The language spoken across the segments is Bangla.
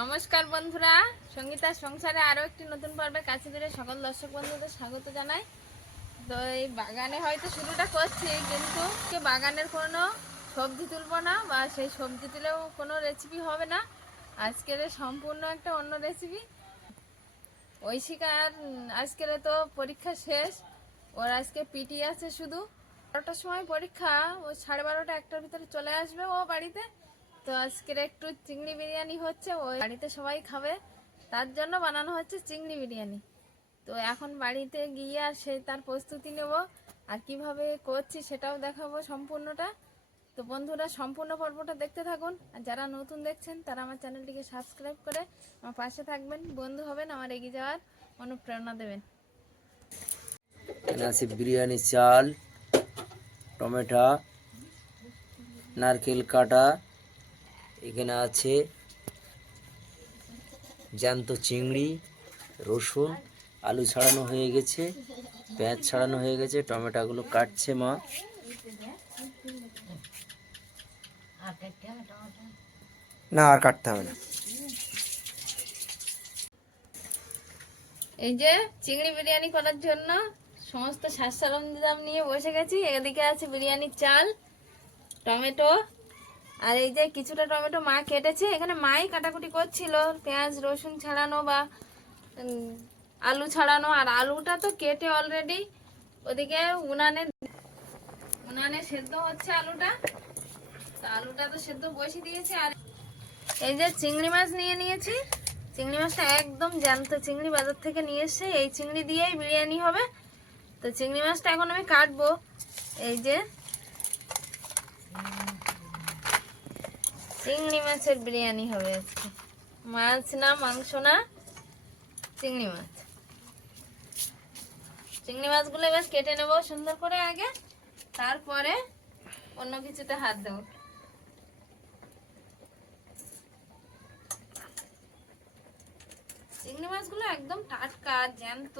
নমস্কার বন্ধুরা। সঙ্গীতার সংসারে আরও একটি নতুন পর্বে কাছে ধরে সকল দর্শক বন্ধুদের স্বাগত জানাই। তো এই বাগানে হয়তো শুরুটা করছি, কিন্তু কে বাগানের কোনো সবজি তুলবো না বা সেই সবজি তুলেও কোনো রেসিপি হবে না। আজকের সম্পূর্ণ একটা অন্য রেসিপি ঐশিকার আজকের তো পরীক্ষা শেষ। ওর আজকে পিটি আছে শুধু। বারোটার সময় পরীক্ষা, ও সাড়ে বারোটা একটার ভিতরে চলে আসবে ও বাড়িতে। তো আজকের একটু চিংড়ি বিরিয়ানি হচ্ছে, ওই বাড়িতে সবাই খাবে। তার জন্য বানানো হচ্ছে চিংড়ি বিরিয়ানি। তো এখন বাড়িতে গিয়ে আর সেই তার প্রস্তুতি নেব, আর কীভাবে করছি সেটাও দেখাবো সম্পূর্ণটা। তো বন্ধুরা, সম্পূর্ণ পর্বটা দেখতে থাকুন, আর যারা নতুন দেখছেন, তারা আমার চ্যানেলটিকে সাবস্ক্রাইব করে আমার পাশে থাকবেন। বন্ধু হবেন, আমার এগিয়ে যাওয়ার অনুপ্রেরণা দেবেন। আছে বিরিয়ানি, চাল, টমেটো, নারকেল কাটা এখানে আছে জ্যান্ত চিংড়ি, রসুন, আলু ছাড়ানো হয়ে গেছে, পেঁয়াজ ছাড়ানো হয়ে গেছে, টমেটোগুলো কাটছে মা। না, আর কাটতে হবে না। এই যে চিংড়ি বিরিয়ানি করার জন্য সমস্ত সাজ সরঞ্জাম নিয়ে বসে গেছি। এদিকে আছে বিরিয়ানির চাল, টমেটো আর এই যে কিছুটা টমেটো মা কেটেছে, এখানে মাই কাটাকুটি করছিল। পেঁয়াজ, রসুন ছাড়ানো বা আলু ছাড়ানো, আর আলুটা তো কেটে অলরেডি ওদিকে উনানে উনানে সেদ্ধ হচ্ছে আলুটা। তো আলুটা তো সেদ্ধ বসিয়ে দিয়েছি, আর এই যে চিংড়ি মাছ নিয়ে নিয়েছি। চিংড়ি মাছটা একদম জ্যান্ত, চিংড়ি বাজার থেকে নিয়ে এসে এই চিংড়ি দিয়েই বিরিয়ানি হবে। তো চিংড়ি মাছটা এখন আমি কাটবো। এই যে চিংড়ি মাছের বিরিয়ানি হবে আজকে। মাছ না, মাংস না, চিংড়ি মাছ। চিংড়ি মাছগুলো এবার কেটে নেব সুন্দর করে আগে, তারপরে অন্য কিছুতে হাত দেবো। চিংড়ি মাছগুলো একদম টাটকা, জ্যান্ত।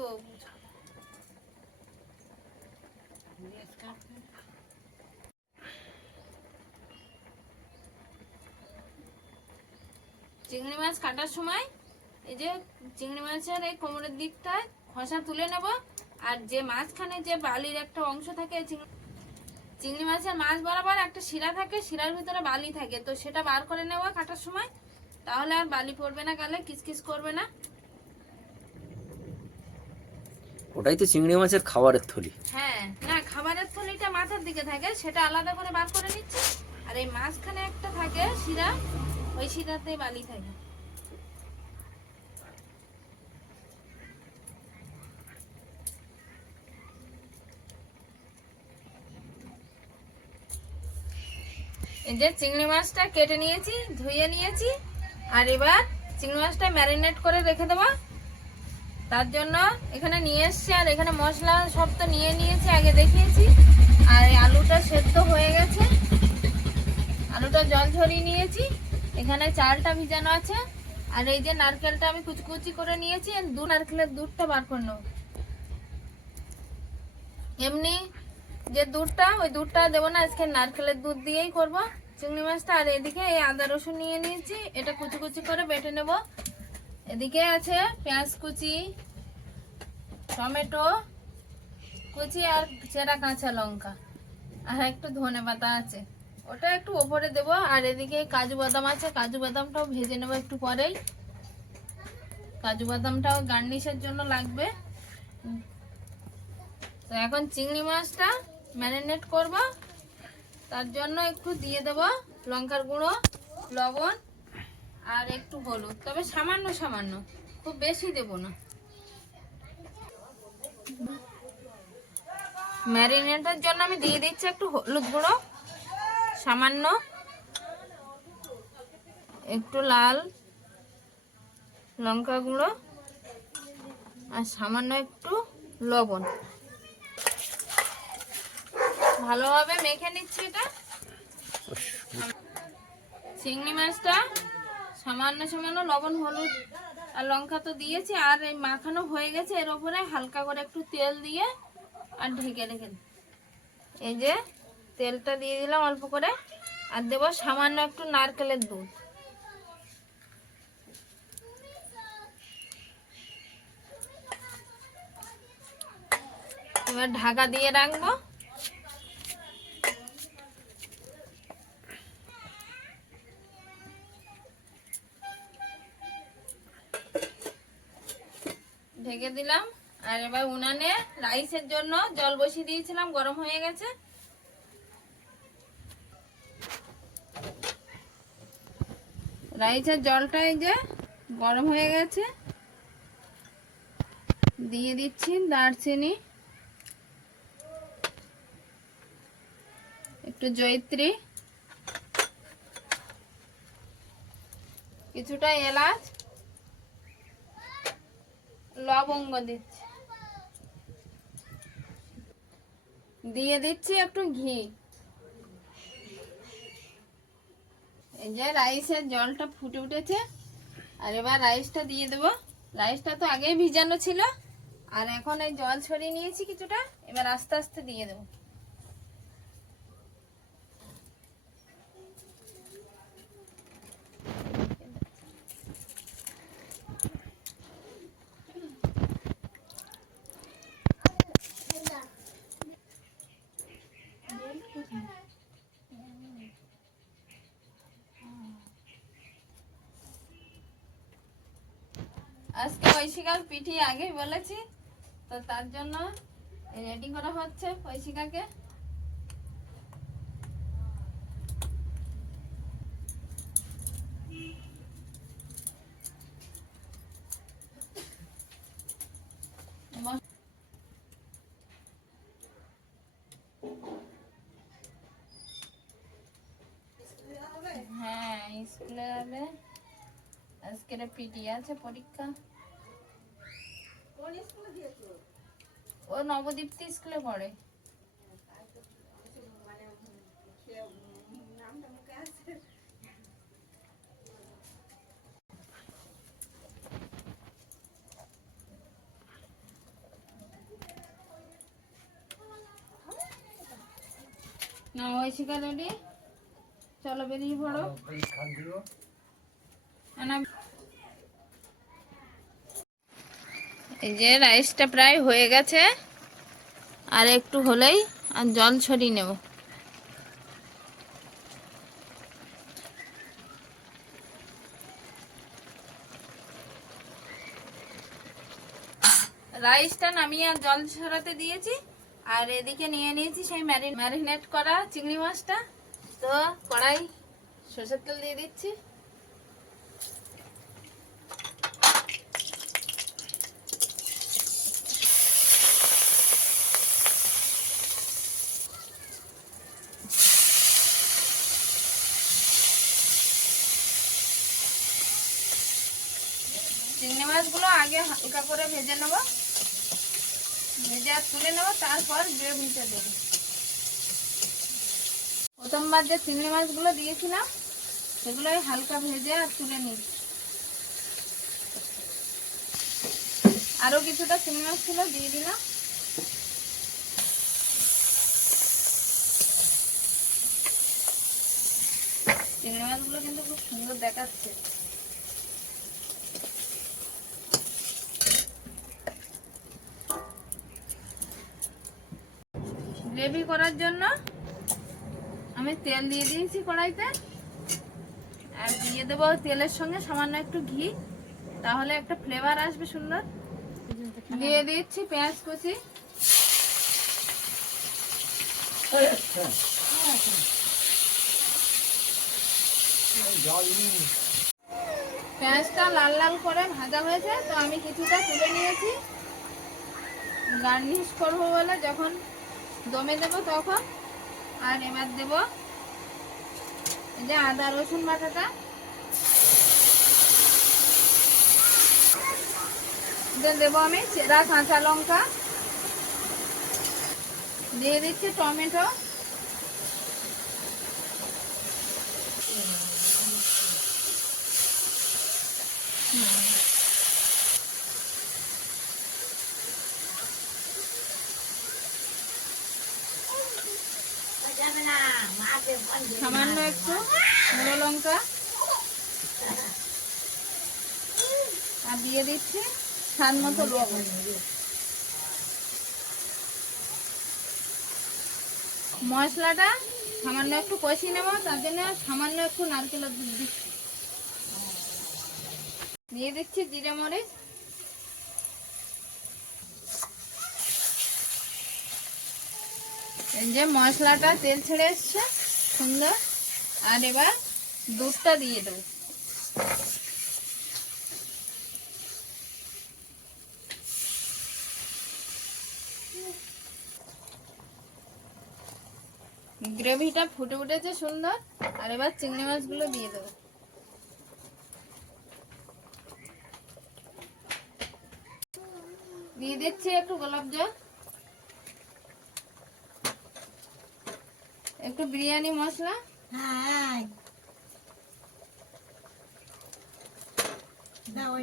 চিংড়ি মাছ কাটার সময় এই যে চিংড়ি মাছের এই কোমরের দিকটায় খসা তুলে নেব। আর যে মাঝখানে যে বালির একটা অংশ থাকে চিংড়ি চিংড়ি মাছের মাছ বরাবর একটা শিরা থাকে শিরার ভিতরে বালি থাকে। তো সেটা বার করে নেব কাটার সময়। তাহলে আর বালি পড়বে না গালে কিচকিচ করবে না। ওটাই তো চিংড়ি মাছের খাবারের থলি। হ্যাঁ না খাবারের থলিটা মাথার দিকে থাকে সেটা আলাদা করে বার করে নিচ্ছি। আর এই মাঝখানে একটা থাকে শিরা ওই বালি থাকে। এই যে চিংড়ি মাছটা কেটে নিয়েছি, ধুয়ে নিয়েছি, আর এবার চিংড়ি মাছটা ম্যারিনেট করে রেখে দেবো। তার জন্য এখানে নিয়ে এসছি, আর এখানে মশলা সব তো নিয়ে নিয়েছি, আগে দেখিয়েছি। আর আলুটা সেদ্ধ হয়ে গেছে। আলুটা জল ঝরিয়ে নিয়েছি। এখানে চালটা ভিজানো আছে, আর এই যে নারকেলটা আমি কুচকুচি করে নিয়েছি দু নারকেলের দুধটা বার করে নেব। এমনি যে দুধটা, ওই দুধটা দেবো না, আজকে নারকেলের দুধ দিয়েই করব। চিংড়ি মাছটা, আর এদিকে এই আদা রসুন নিয়ে নিয়েছি, এটা কুচি কুচি করে বেটে নেব। এদিকে আছে পেঁয়াজ কুচি, টমেটো কুচি, আর চেরা কাঁচা লঙ্কা, আর একটু ধনে পাতা আছে। ওটা একটু ওপরে দেব, আর এদিকে কাজু বাদাম আছে, কাজু বাদামটাও ভেজে নেব একটু পরেই। কাজু বাদামটাও গার্নিশের জন্য লাগবে। তো এখন চিংড়ি মাছটা ম্যারিনেট করব। তার জন্য একটু দিয়ে দেব লঙ্কার গুঁড়ো, লবণ, আর একটু হলুদ। তবে সামান্য সামান্য, খুব বেশি দেব না। ম্যারিনেটের জন্য আমি দিয়ে দিচ্ছি একটু হলুদ গুঁড়ো। সামান্য একটু লাল লঙ্কা গুঁড়ো আর সামান্য একটু লবণ। ভালোভাবে মেখে নিচ্ছি এটা। চিংড়ি মাছটা সামান্য সামান্য লবণ, হলুদ আর লঙ্কা তো দিয়েছি, আর এই মাখানো হয়ে গেছে। এর উপরে হালকা করে একটু তেল দিয়ে আর ঢেকে রেখে। এই যে তেলটা দিয়ে দিলাম অল্প করে। আর দেবো সামান্য একটু নারকেলের দুধ। এবার ঢাকা দিয়ে রাখব। ঢেকে দিলাম। আর এবার উনানে রাইসের জন্য জল বসিয়ে দিয়েছিলাম, গরম হয়ে গেছে। রাইসের জলটা এই যে গরম হয়ে গেছে। দিয়ে দিচ্ছি দারচিনি। একটু জয়িত্রী। কিছুটা এলাচ। লবঙ্গ দিচ্ছি। দিয়ে দিচ্ছি একটু ঘি। এই যে রাইসের জলটা ফুটে উঠেছে। আর এবার রাইসটা দিয়ে দেবো। রাইসটা তো আগেই ভিজানো ছিল। আর এখন এই জল ছড়িয়ে নিয়েছি কিছুটা। এবার আস্তে আস্তে দিয়ে দেবো। আজকে পিঠি আগেই বলেছি, তো তার জন্য রেডি করা হচ্ছে ঐশিকাকে। মস- হ্যাঁ স্কুলে যাবে। আজকের পিটি আছে পরীক্ষা। ও নবদীপ্তি স্কুলে পড়ে। না ঐশিকা রেডি চলো বেরিয়ে পড়ো। আনা এই যে রাইসটা প্রায় হয়ে গেছে। আর একটু হলেই আর জল ছড়িয়ে নেব। রাইসটা নামিয়ে আর জল ছড়াতে দিয়েছি। আর এদিকে নিয়ে নিয়েছি সেই ম্যারিনেট করা চিংড়ি মাছটা। তো কড়াই সরষের তেল দিয়ে দিচ্ছি। মাছগুলো আগে হালকা করে ভেজে নেব। ভেজে তুলে নেব, তারপর গ্রেভিটা দেবো। প্রথমবার যে চিংড়ি মাছগুলো দিয়েছিলাম সেগুলো হালকা ভেজে আর তুলে নিই। আরও কিছুটা চিংড়ি মাছ ছিল, দিয়ে দিলাম। চিংড়ি মাছগুলো কিন্তু খুব সুন্দর দেখাচ্ছে। গ্রেভি করার জন্য আমি তেল দিয়ে দিয়েছি কড়াইতে। আর দিয়ে দেবো তেলের সঙ্গে সামান্য একটু ঘি। তাহলে একটা ফ্লেভার আসবে সুন্দর। দিয়ে দিচ্ছি পেঁয়াজ কুচি। পেঁয়াজটা লাল লাল করে ভাজা হয়েছে, তো আমি কিছুটা তুলে নিয়েছি। গার্নিশ করব বলে যখন দমে দেব তখন, আর এবার দেব যে আদা, রসুন বাটাটা। দেবো আমি চেরা কাঁচা লঙ্কা। দিয়ে দিচ্ছি টমেটো। সামান্য একটু গুঁড়ো লঙ্কা। আর দিয়ে দিচ্ছি স্বাদ মতো মশলাটা সামান্য একটু কষিয়ে নেব, তার জন্য সামান্য একটু নারকেলের দুধ দিচ্ছি। দিয়ে দিচ্ছি জিরে মরিচ। যে মশলাটা, তেল ছেড়ে এসছে, সুন্দর। আর এবার দুধটা দিয়ে দেবো। গ্রেভিটা ফুটে উঠেছে সুন্দর। আর এবার চিংড়ি মাছগুলো দিয়ে দেবো। দিয়ে দিচ্ছি একটু গোলাপ জল। একটু বিরিয়ানি মশলা?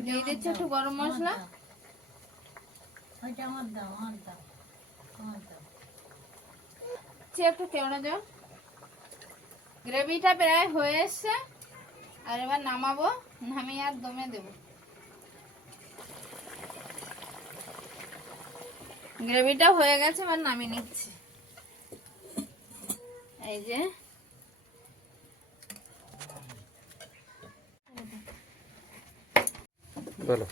দিয়ে দিচ্ছি একটু গরম মশলা? দিচ্ছি একটু কেওড়া জল গ্রেভিটা প্রায় হয়ে এসছে আর এবার নামাবো নামিয়ে আর দমে দেবো। গ্রেভিটা হয়ে গেছে এবার নামিয়ে নিচ্ছি। এই যে। বলো।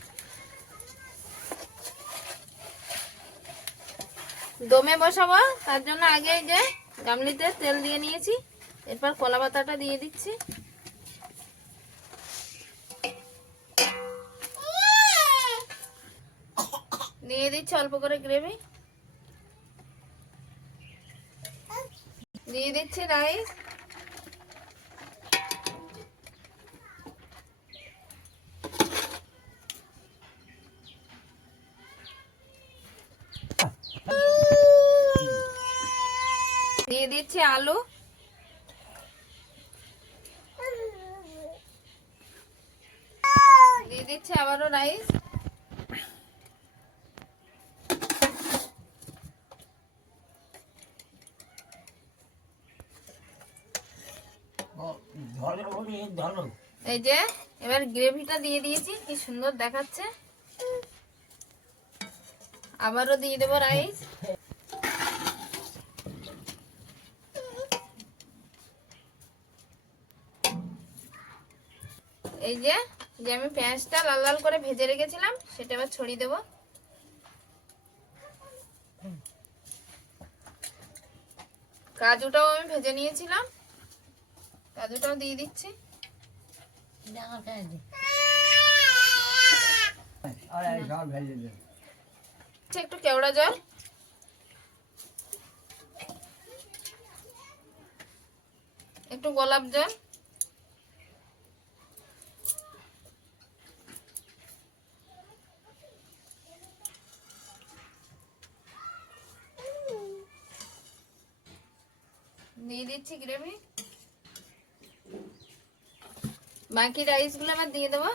দমে বসাবো তার জন্য আগে এই যে গামলিতে তেল দিয়ে নিয়েছি এরপর কলা পাতাটা দিয়ে দিচ্ছি। দিয়ে দিচ্ছি অল্প করে গ্রেভি দিয়ে দিচ্ছি রাইস। দিয়ে দিচ্ছি আলু। দিয়ে দিচ্ছি আবারও রাইস। এই যে, এবার গ্রেভিটা দিয়ে দিয়েছি, কি সুন্দর দেখাচ্ছে। আবারও দিয়ে দেবো রাইস। এই যে যে আমি পেঁয়াজটা লাল লাল করে ভেজে রেখেছিলাম, সেটা এবার ছড়িয়ে দেবো। কাজুটাও আমি ভেজে নিয়েছিলাম। কাজুটাও দিয়ে দিচ্ছি। একটু কেওড়া জল। একটু গোলাপ জল। দিয়ে দিচ্ছি গ্রেভি বাকি রাইসগুলো আবার দিয়ে দেবো।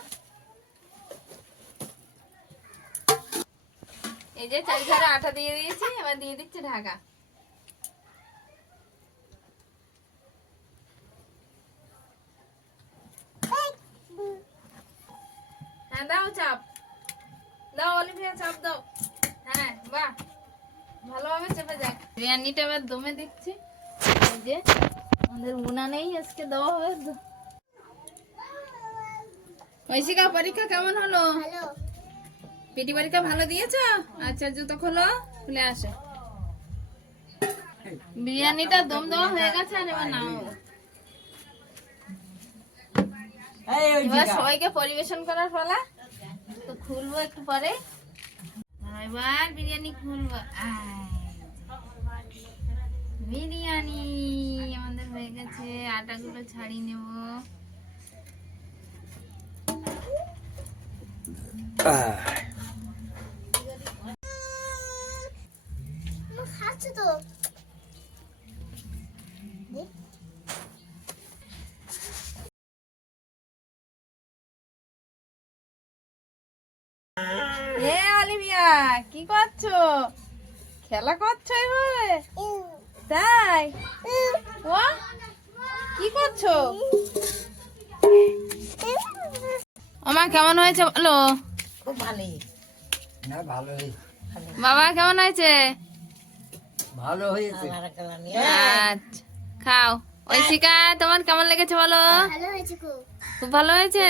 এই যে চারিধারে আটা দিয়ে দিয়েছি, এবার দিয়ে দিচ্ছে ঢাকা। হ্যাঁ দাও চাপ। দাও অলিভিয়া, চাপ দাও। হ্যাঁ বাহ। ভালোভাবে চেপে যাক। বিরিয়ানিটা আবার দমে দিচ্ছি এই যে, আমাদের উনানেই আজকে দেওয়া হবে ঐশিকা পরীক্ষা কেমন হলো? পিটি পরীক্ষা ভালো দিয়েছ? আচ্ছা জুতো খোলো খুলে আসো। বিরিয়ানিটা দম দেওয়া হয়ে গেছে আর এবার নাও এবার সবাইকে পরিবেশন করার পালা। তো খুলবো একটু পরে। এবার বিরিয়ানি খুলবো। বিরিয়ানি আমাদের হয়ে গেছে আটাগুলো ছাড়িয়ে নেব। এ অলিভিয়া কি করছ? খেলা করছ এইভাবে তাই? ও কি করছ? ওমা কেমন হয়েছে বলো? না ভালোই। বাবা কেমন হয়েছে? ভালো হয়েছে। আচ্ছা খাও। ঐশিকা তোমার কেমন লেগেছে বলো? খুব। ভালো হয়েছে?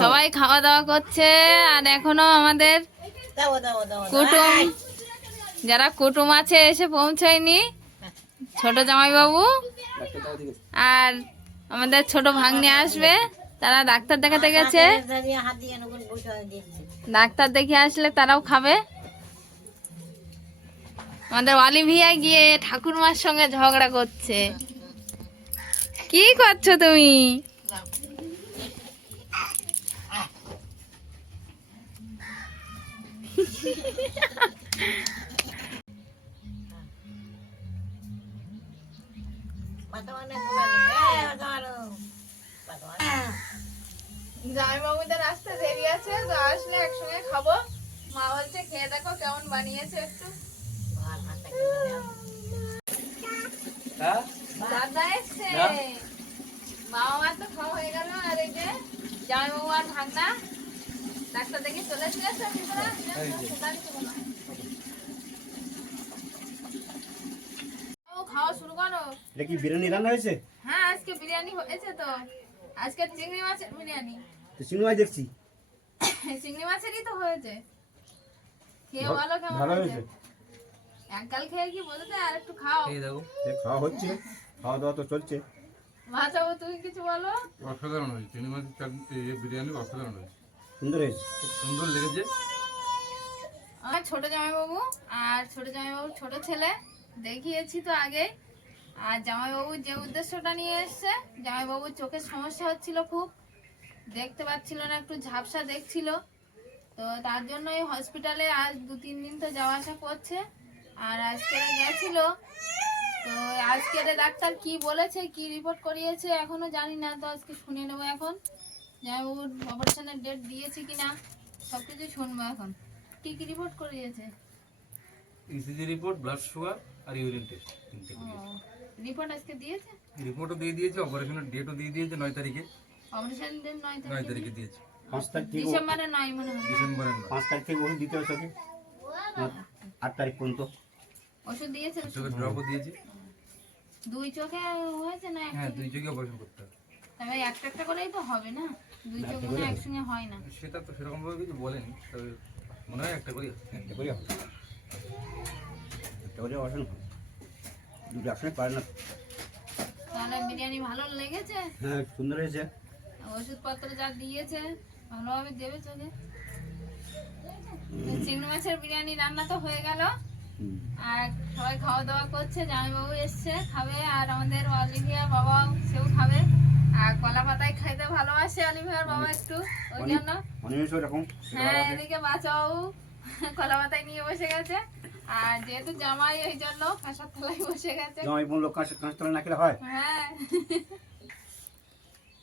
সবাই খাওয়া দাওয়া করছে আর এখনও আমাদের কুটুম যারা কুটুম আছে এসে পৌঁছায়নি। ছোট জামাই বাবু আর আমাদের ছোট ভাগ্নে আসবে। তারা ডাক্তার দেখাতে গেছে। ডাক্তার দেখে আসলে তারাও খাবে। আমাদের অলিভিয়া গিয়ে ঠাকুরমার সঙ্গে ঝগড়া করছে। কি করছ তুমি? একটু? হ্যাঁ? দাদা এসছে। না। তো খাওয়া হয়ে গেল আর এই যে জামাইবাবু আর ভাগনা ডাক্তার দেখে চলে এসেছে ও খাওয়া শুরু করো। এটা কি বিরিয়ানি রান্না হয়েছে? হ্যাঁ আজকে বিরিয়ানি হয়েছে তো। আজকে চিংড়ি মাছের বিরিয়ানি। তো সিনেমায় দেখছি। চিংড়ি মাছেরই তো হয়েছে। খেয়ে বলো কেমন ভালো হয়েছে? হয়েছে। একগাল খেয়ে কি বলতে আর একটু খাও। এই দেখো। এ, খাওয়া হচ্ছে। খাওয়া দাওয়া তো চলছে। ভাজাবো তুমি কিছু বলো? অসাধারণ হয়েছে। চিংড়ি মাছের চাটনি বিরিয়ানি অসাধারণ হয়েছে। সুন্দর হয়েছে। খুব সুন্দর লেগেছে। আমার ছোট জামাইবাবু আর ছোট জামাইবাবু ছোট ছেলে। দেখিয়েছি তো আগে। আর জামাইবাবু যে উদ্দেশ্যটা নিয়ে এসছে জামাইবাবুর চোখের সমস্যা হচ্ছিল খুব। দেখতে পাচ্ছিল না একটু ঝাপসা দেখছিল। তো তার জন্য এই হসপিটালে আজ দু তিন দিন তো যাওয়া আসা করছে। আর আজকে গেছিল। তো আজকে ডাক্তার কি বলেছে কি রিপোর্ট করিয়েছে এখনও জানি না। তো আজকে শুনে নেব এখন। জামাইবাবুর অপারেশনের ডেট দিয়েছে কিনা সব কিছু শুনব এখন। কি কি রিপোর্ট করিয়েছে? ইসিজি রিপোর্ট ব্লাড সুগার আর ইউরিন টেস্ট রিপোর্ট আজকে দিয়েছে? রিপোর্টও দিয়ে দিয়েছে অপারেশনের ডেটও দিয়ে দিয়েছে নয় তারিখে। অপারেশন ডেট নয় তারিখে দিয়েছে। পাঁচ তারিখ থেকে ডিসেম্বরে নয় মনে হয়। ডিসেম্বরের নয়। পাঁচ তারিখ থেকে ওষুধ দিতে হবে তোকে আট তারিখ পর্যন্ত। ওষুধ দিয়েছে চোখের ড্রপও দিয়েছে। দুই চোখে হয়েছে না একটা হ্যাঁ দুই চোখে অপারেশন করতে হবে। তবে একটা একটা করেই তো হবে না? দুই চোখ হয় একসঙ্গে হয় না। সেটা তো সেরকম ভাবে কিছু বলেনি তবে মনে হয় একটা করি একটা করে হবে। একটা করে অসন হবে। দুটো একসঙ্গে পারে না। তাহলে বিরিয়ানি ভালো লেগেছে? হ্যাঁ সুন্দর হয়েছে। ওষুধপত্র যা দিয়েছে? ভালোভাবে দেবে চোখে তো চিংড়ি মাছের বিরিয়ানি রান্না তো হয়ে গেল। আর সবাই খাওয়া দাওয়া করছে জামাইবাবু এসছে খাবে আর আমাদের অলিভিয়া বাবাও সেও খাবে। আর কলা পাতায় খাইতে ভালোবাসে অলিভিয়ার বাবা একটু ওই জন্য। হ্যাঁ এদিকে বাচ্চাও কলা পাতায় নিয়ে বসে গেছে। আর যেহেতু জামাই ওই জন্য কাঁসার থালায় বসে গেছে। জামাই বলল কাঁচ কাঁচ তলা না খেলে হয়? হ্যাঁ।